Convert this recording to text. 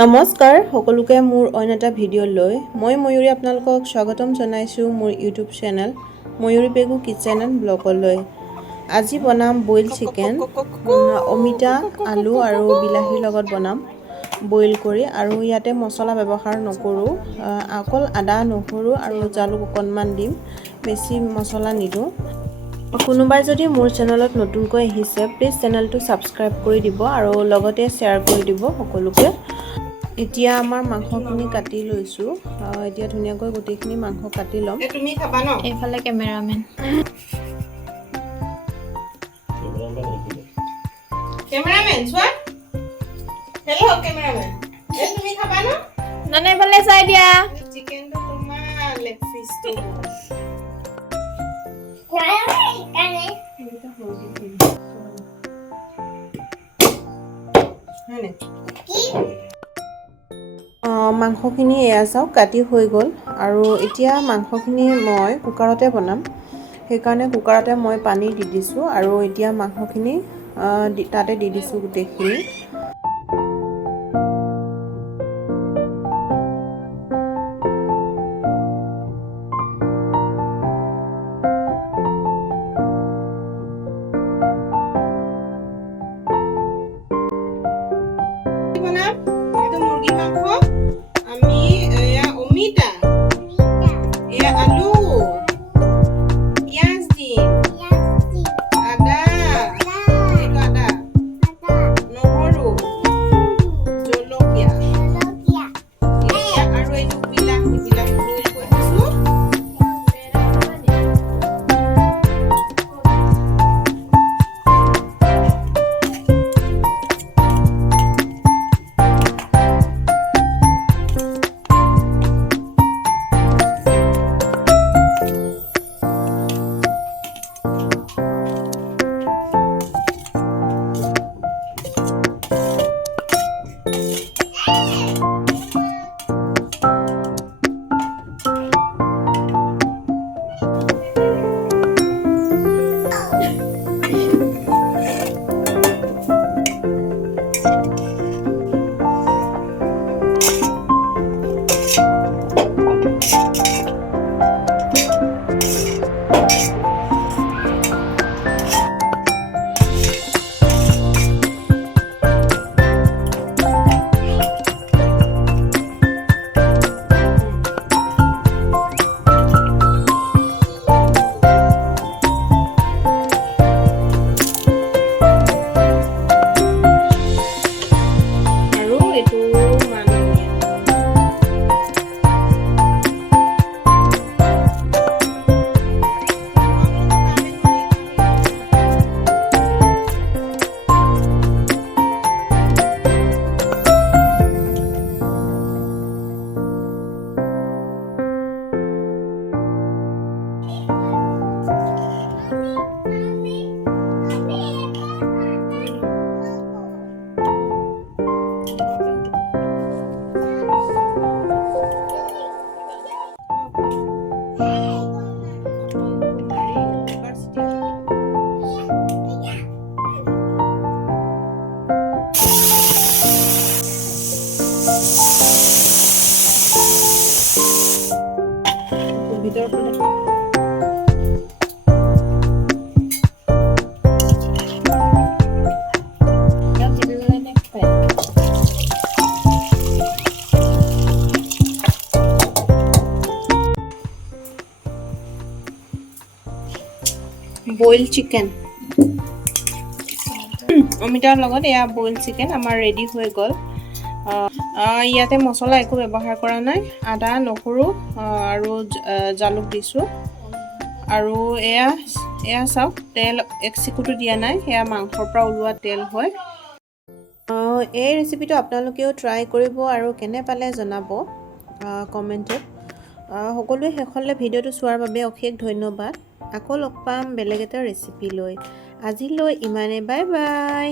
নমস্কাৰ সকলোকে মোৰ অন্য এটা ভিডিঅ'লৈ মই ময়ূৰী আপোনালোকক স্বাগতম জনাইছোঁ মোৰ YouTube channel mayuripegu kitchen and vlogলৈ। আজি বনাম বইল চিকেন, অমিতা, আলু আৰু বিলাহীৰ লগত বনাম বইল কৰি, আৰু ইয়াতে মছলা ব্যৱহাৰ নকৰোঁ, অকল আদা নহৰু আৰু জালুক অকণমান দিম, বেছি মছলা নিদিওঁ। কোনোবাই যদি মোৰ চেনেলত নতুনকৈ আহিছে প্লিজ চেনেলটো ছাবস্ক্ৰাইব কৰি দিব আৰু লগতে শ্বেয়াৰ কৰি দিব সকলোকে। এতিয়া আমাৰ মাংসখিনি কাটি লৈছোঁ, এতিয়া ধুনীয়াকৈ গোটেইখিনি মাংস কাটি ল'ম। তুমি খাবা ন? এইফালে কেমেৰামেন চোৱা। হেল্ল' কেমেৰামেন, তুমি খাবা ন? নানে এইফালে চাই দিয়া। চিকেনটো তোমাৰ লেগ পিচটো মাংসখিনি এয়া চাওক কাটি হৈ গ'ল, আৰু এতিয়া মাংসখিনি মই কুকাৰতে বনাম, সেইকাৰণে কুকাৰতে মই পানী দি দিছোঁ, আৰু এতিয়া মাংসখিনি তাতে দি দিছোঁ গোটেইখিনি। এইটো মুৰ্গী মাংস, আমি এয়া অমিতা, এয়া আলু, পিঁয়াজ দিম, আদা, এইটো আদা, নহৰু, জলকীয়া, আৰু এইটো বিলাহী বইল কৰি দিছোঁ। বইল চিকেন, অমিতাৰ লগত এয়া বইল চিকেন আমাৰ ৰেডি হৈ গ'ল। ইয়াতে মছলা একো ব্যৱহাৰ কৰা নাই, আদা নহৰু আৰু জালুক দিছোঁ, আৰু এয়া চাওক তেল এক চিকুটো দিয়া নাই, এয়া মাংসৰ পৰা ওলোৱা তেল হয়। এই ৰেচিপিটো আপোনালোকেও ট্ৰাই কৰিব আৰু কেনে পালে জনাব কমেণ্টত। সকলোৱে শেষলৈ ভিডিঅ'টো চোৱাৰ বাবে অশেষ ধন্যবাদ। আকৌ লগ পাম বেলেগ এটা ৰেচিপি লৈ। আজিলৈ ইমানে, বাই বাই।